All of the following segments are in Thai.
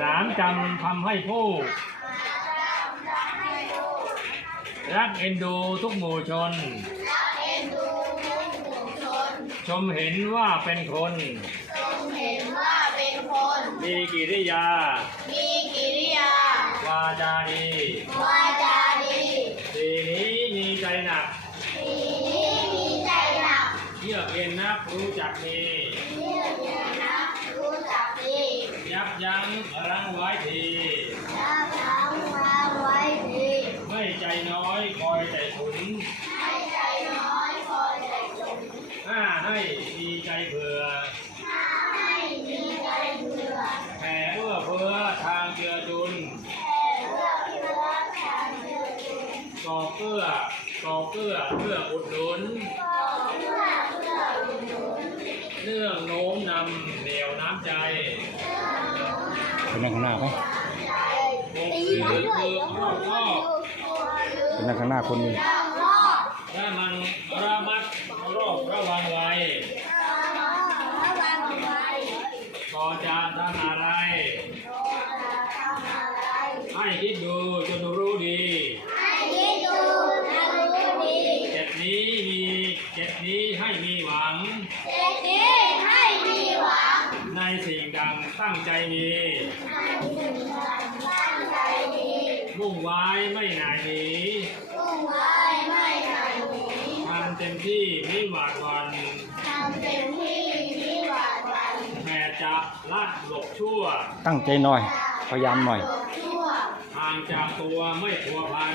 สามจำทำให้ผู้รักเอ็นดูทุกหมู่ชนชมเห็นว่าเป็นคน มีกิริยามีกิริยาวาจาดีวาจาดี สีนี้มีใจหนักทีนี้มีใจหนักเยือกเย็นนักรู้จักมีเยือกเย็นยังพลังไว้ดีรับรังรัไว้ดีไม่ใจน้อยคอยแตถุนให้ใจน้อยคอยแตถุนอ้าให้มีใจเผื่อก่อเพื่อเกื้อเพื่ออุดหนุนก่อเกื้อเพื่ออุดหนุนเรื่องโน้มนำเป็นนั่งข้างหน้าปะเป็นนั่งข้างหน้าคนนึงถ้ามันระมัดรอบระวังไว้กอจะทำอะไร ให้คิดดูจนรู้างตั้งใจดีตั้งใจดีมุ่งไว้ไม่นายนีมุ่งไว้ไม่หนายหนีทำเต็มที่ไม่หวาดวันทำเต็มที่ไม่หวาดวันแม่จบละหลบชั่ว ตั้งใจหน่อย พยายามหน่อยห่างจากตัวไม่ตัวพัน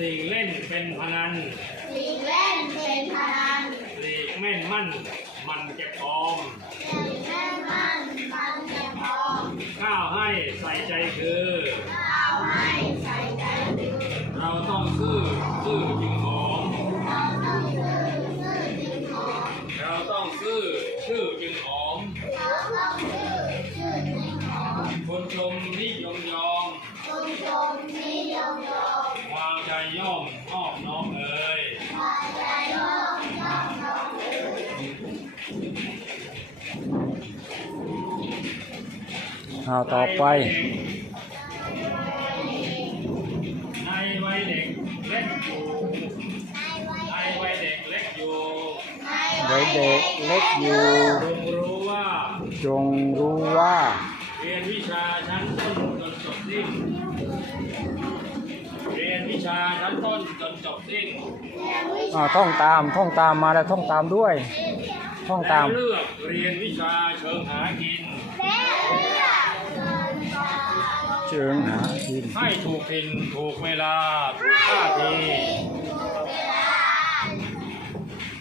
สิ่งเล่นเป็นพลัง สิ่งเล่นเป็นพลังสิ่งแม่นมั่นมันเก็บทองเก่บแม่มันมันเก็บทองข้าวให้ใส่ใจคือข้าวให้ใส่ใจคือเราต้องซื้อซื้อจริงหอมเราต้องซื้อซื้อจริงหอมเราต้องซื้อซื้อจริงของเราต้องซื้อซื้อจริงหอมคนชมนิยมยอข่าวต่อไปวัยเด็กเล็กอยู่จงรู้ว่า เรียนวิชาชั้นต้นจนจบสิ้นเอาท่องตามท่องตามมาแล้วท่องตามด้วยท่องตามเลือกเรียนวิชาเชิงหากินจึงหาทินให้ถูกทินถูกเวลาถูกท่าที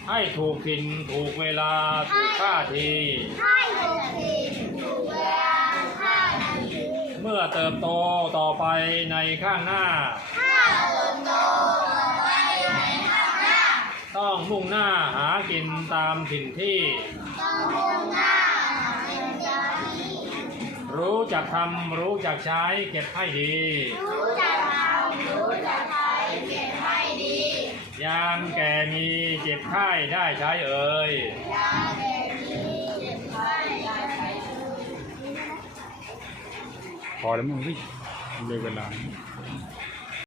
ให้ถูกทินถูกเวลาถูกท่าที เมื่อเติบโตต่อไปในข้างหน้า ต้องมุ่งหน้าหากินตามถิ่นที่ต้องมุ่งหน้าู้จักทำรู้จักใช้เก็บให้ดี รู้จักทำรู้จักใช้เก็บให้ดี ยามแกมีเจ็บไข้ได้ใช้เอ่ย ยามแก่มีเจ็บไข้ได้ใช้เอ่ยพอแล้วมั้งพี่เลยเวลา